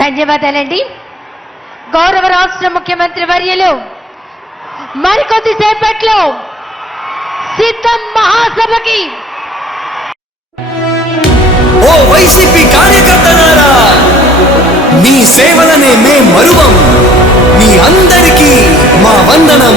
ధన్యవాదాలండి. గౌరవ రాష్ట్ర ముఖ్యమంత్రి వర్యులు మరికొద్ది సేపట్లో సిద్ధం మహాసభకి. ఓ వైసీపీ కార్యకర్తలారా మీ సేవలనే మే మరువం మీ అందరికీ మా వందనం.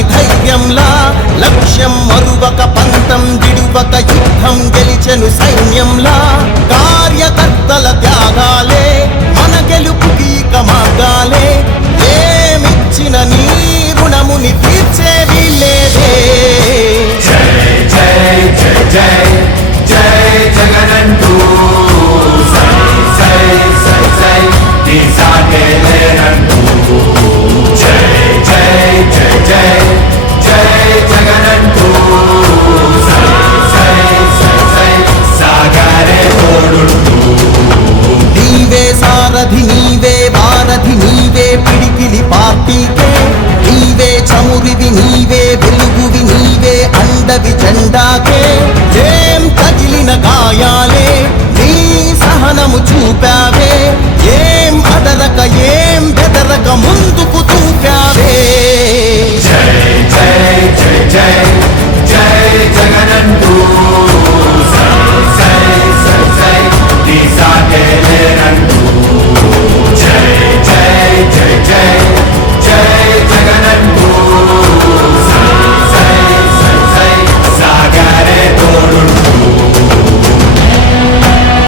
అదరని ధైర్యంలా లక్ష్యం మరువక పంతం విడువక యుద్ధం గెలిచెను సైన్యంలా. కార్యకర్తల